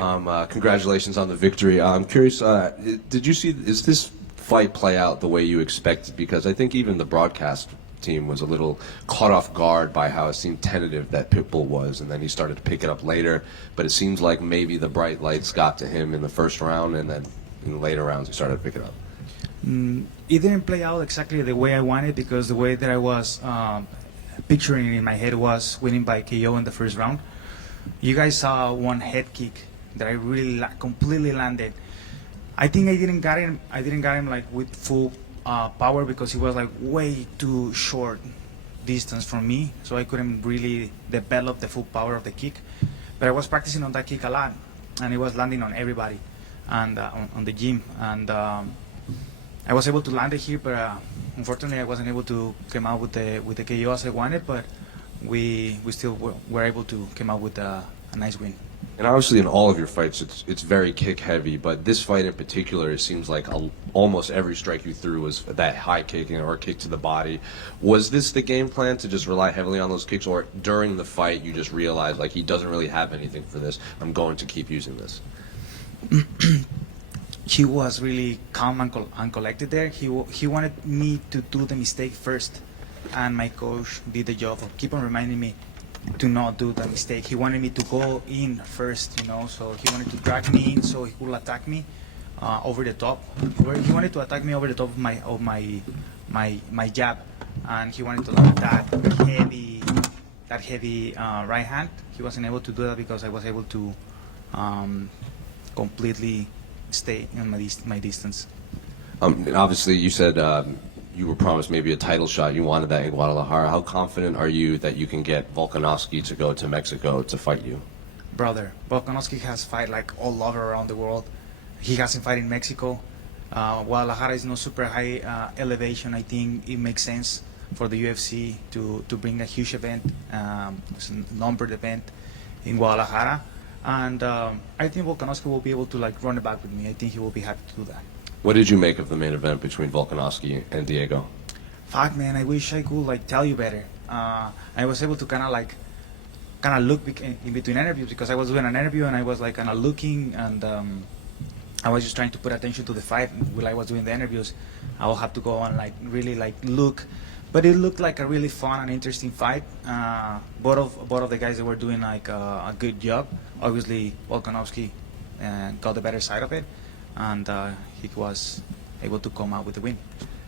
Congratulations on the victory. I'm curious, is this fight play out the way you expected? Because I think even the broadcast team was a little caught off guard by how it seemed tentative that Pitbull was, and then he started to pick it up later. But it seems like maybe the bright lights got to him in the first round, and then in the later rounds he started to pick it up. It didn't play out exactly the way I wanted, because the way that I was picturing it in my head was winning by KO in the first round. You guys saw one head kick that I really completely landed. I think I didn't got him like with full power, because he was like way too short distance from me, so I couldn't really develop the full power of the kick. But I was practicing on that kick a lot, and it was landing on everybody and on the gym, and I was able to land it here, but unfortunately I wasn't able to come out with the KO as I wanted. But we still were able to come out with a nice win. And obviously in all of your fights, it's very kick heavy, but this fight in particular, it seems like almost every strike you threw was that high kicking or a kick to the body. Was this the game plan, to just rely heavily on those kicks, or during the fight you just realized like he doesn't really have anything for this, I'm going to keep using this? He was really calm and collected there. He wanted me to do the mistake first, and my coach did the job of keep on reminding me to not do the mistake. He wanted me to go in first, so he wanted to drag me in so he could attack me over the top. He wanted to attack me over the top of my jab, and he wanted to land that heavy right hand. He wasn't able to do that because I was able to completely stay in my distance. Obviously you said you were promised maybe a title shot. You wanted that in Guadalajara. How confident are you that you can get Volkanovski to go to Mexico to fight you? Brother, Volkanovski has fight like all over around the world. He hasn't fight in Mexico. Guadalajara is no super high elevation. I think it makes sense for the UFC to bring a huge event, it's a numbered event in Guadalajara. And I think Volkanovski will be able to like run it back with me. I think he will be happy to do that. What did you make of the main event between Volkanovski and Diego? Fuck, man, I wish I could like tell you better. I was able to kind of look in between interviews, because I was doing an interview and I was like kind of looking, and I was just trying to put attention to the fight while I was doing the interviews. I will have to go and like really like look, but it looked like a really fun and interesting fight. Both of the guys that were doing like a good job. Obviously, Volkanovski got the better side of it, and he was able to come out with the win.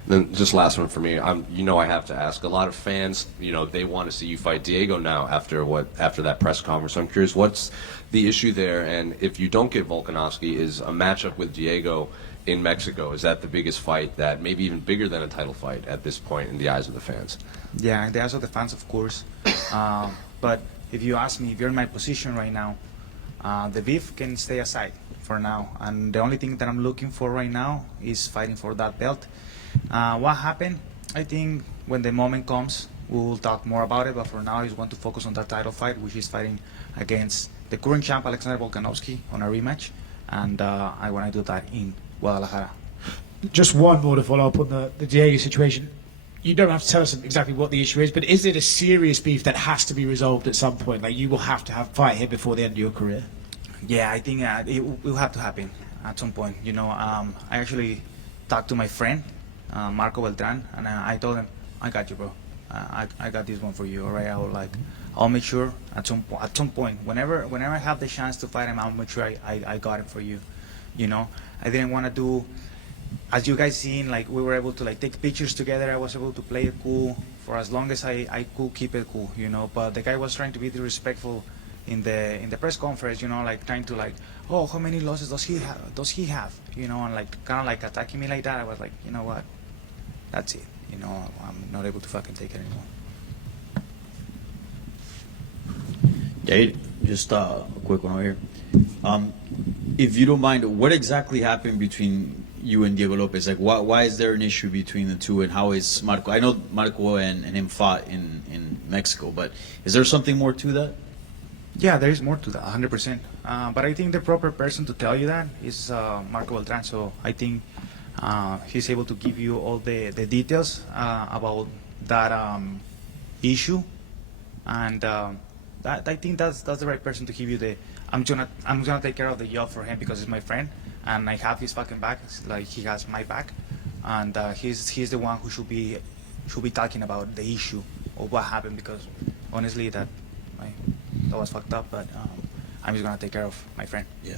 Then just last one for me. I have to ask. A lot of fans, they want to see you fight Diego now after that press conference. I'm curious, what's the issue there? And if you don't get Volkanovski, is a matchup with Diego in Mexico, is that the biggest fight, that maybe even bigger than a title fight at this point in the eyes of the fans? Yeah, in the eyes of the fans, of course. But if you ask me, if you're in my position right now, the beef can stay aside for now, and the only thing that I'm looking for right now is fighting for that belt. What happened? I think when the moment comes, we will talk more about it, but for now I just want to focus on that title fight, which is fighting against the current champ Alexander Volkanovski on a rematch, and I want to do that in Guadalajara. Just one more to follow up on the Diego situation. You don't have to tell us exactly what the issue is, but is it a serious beef that has to be resolved at some point? Like, you will have to fight here before the end of your career? Yeah, I think it will have to happen at some point. I actually talked to my friend, Marco Beltran, and I told him, I got you, bro. I got this one for you, all right? I'll make sure at some point, whenever I have the chance to fight him, I'll make sure I got it for you. I didn't want to do, as you guys seen, like we were able to like take pictures together. I was able to play it cool for as long as I could keep it cool, But the guy was trying to be disrespectful in the press conference, like trying to like, oh, how many losses does he have? And like kind of like attacking me like that. I was like, you know what? That's it. I'm not able to fucking take it anymore. Yair, just a quick one over here. If you don't mind, what exactly happened between you and Diego Lopez? Like, why is there an issue between the two, and how is Marco? I know Marco and him fought in Mexico, but is there something more to that? Yeah, there is more to that, 100%. But I think the proper person to tell you that is Marco Beltran. So I think he's able to give you all the details about that issue, and that I think that's the right person to give you the I'm gonna take care of the job for him because he's my friend, and I have his fucking back. It's like he has my back, and he's the one who should be talking about the issue of what happened, because honestly that was fucked up. But I'm just gonna take care of my friend. Yeah.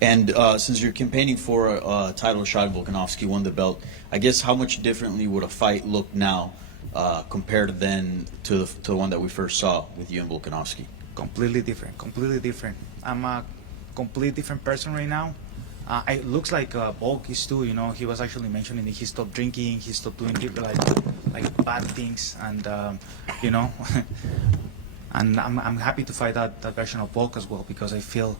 And since you're campaigning for a title shot, Volkanovski won the belt, I guess how much differently would a fight look now compared then to the one that we first saw with you and Volkanovski? Completely different. I'm a completely different person right now. It looks like Volk is too. You know, he was actually mentioning that he stopped drinking, he stopped doing like bad things, and you know, and I'm happy to fight that version of Volk as well, because I feel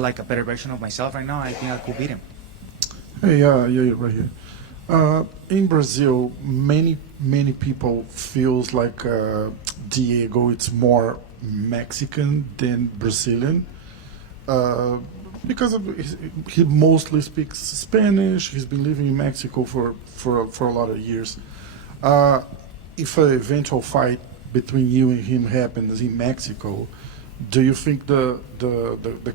like a better version of myself right now. I think I could beat him. Hey, yeah, right here. In Brazil, many people feels like Diego it's more Mexican than Brazilian, because he mostly speaks Spanish. He's been living in Mexico for a lot of years. If an eventual fight between you and him happens in Mexico, do you think the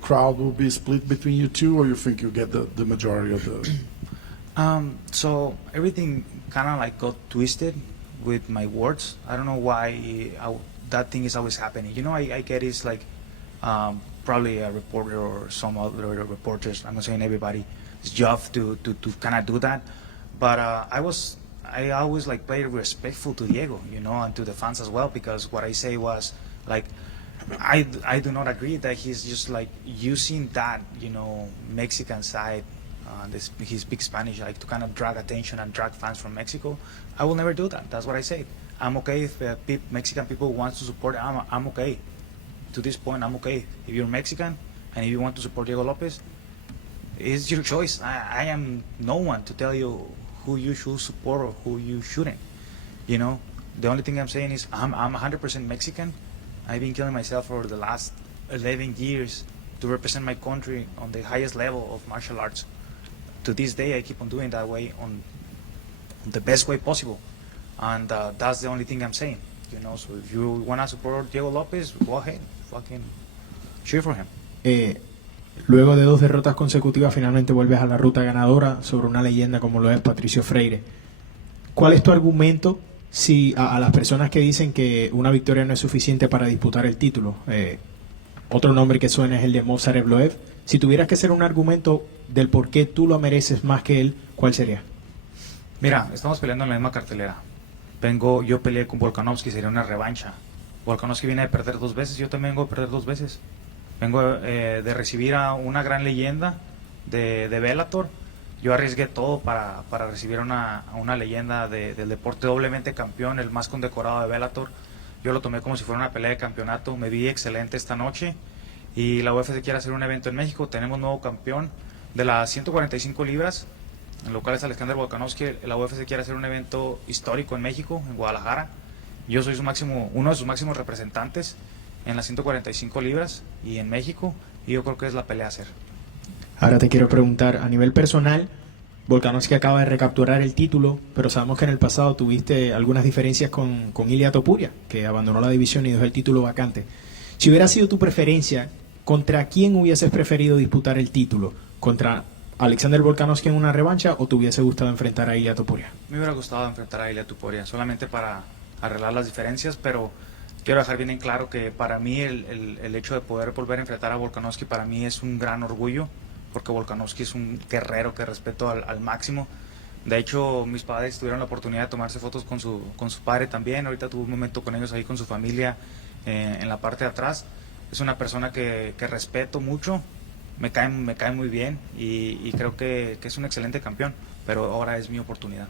crowd will be split between you two, or you think you get the majority of the? So everything kind of like got twisted with my words. I don't know why that thing is always happening. You know, I get it's like probably a reporter or some other reporters. I'm not saying everybody. It's job to kind of do that. But I always like played respectful to Diego, you know, and to the fans as well, because what I say was like, I do not agree that he's just like using that, you know, Mexican side. He speaks Spanish, like to kind of drag attention and drag fans from Mexico. I will never do that. That's what I say. I'm okay if Mexican people want to support. I'm okay. To this point, I'm okay. If you're Mexican and if you want to support Diego Lopez, it's your choice. I am no one to tell you who you should support or who you shouldn't. You know, the only thing I'm saying is I'm 100% Mexican. I've been killing myself for the last 11 years to represent my country on the highest level of martial arts. To this day, I keep on doing that way on the best way possible, and that's the only thing I'm saying. You know, so if you wanna support Diego Lopez, go ahead, fucking cheer for him. Luego de 2 derrotas consecutivas, finalmente vuelves a la ruta ganadora sobre una leyenda como lo es Patricio Freire. ¿Cuál es tu argumento si a las personas que dicen que una victoria no es suficiente para disputar el título? Otro nombre que suena es el de Movsar Evloev. Si tuvieras que hacer un argumento del por qué tú lo mereces más que él, ¿cuál sería? Mira, estamos peleando en la misma cartelera. Yo peleé con Volkanovski, sería una revancha. Volkanovski viene de perder 2 veces, yo también vengo a perder 2 veces. Vengo de recibir a una gran leyenda de Bellator. Yo arriesgué todo para recibir a una leyenda del deporte, doblemente campeón, el más condecorado de Bellator. Yo lo tomé como si fuera una pelea de campeonato. Me vi excelente esta noche. Y la UFC quiere hacer un evento en México. Tenemos nuevo campeón de las 145 libras, en lo cual es Alexander Volkanovski. La UFC quiere hacer un evento histórico en México, en Guadalajara. Yo soy uno de sus máximos representantes en las 145 libras y en México, y yo creo que es la pelea a hacer. Ahora te quiero preguntar, a nivel personal, Volkanovski acaba de recapturar el título, pero sabemos que en el pasado tuviste algunas diferencias con Ilia Topuria, que abandonó la división y dejó el título vacante. Si hubiera sido tu preferencia, ¿contra quién hubieses preferido disputar el título? ¿Contra Alexander Volkanovski en una revancha o te hubiese gustado enfrentar a Ilia Topuria? Me hubiera gustado enfrentar a Ilia Topuria, solamente para arreglar las diferencias, pero quiero dejar bien en claro que para mí el hecho de poder volver a enfrentar a Volkanovski para mí es un gran orgullo, porque Volkanovski es un guerrero que respeto al máximo. De hecho, mis padres tuvieron la oportunidad de tomarse fotos con su padre también. Ahorita tuve un momento con ellos ahí con su familia en la parte de atrás. Es una persona que respeto mucho, me cae muy bien y creo que es un excelente campeón, pero ahora es mi oportunidad.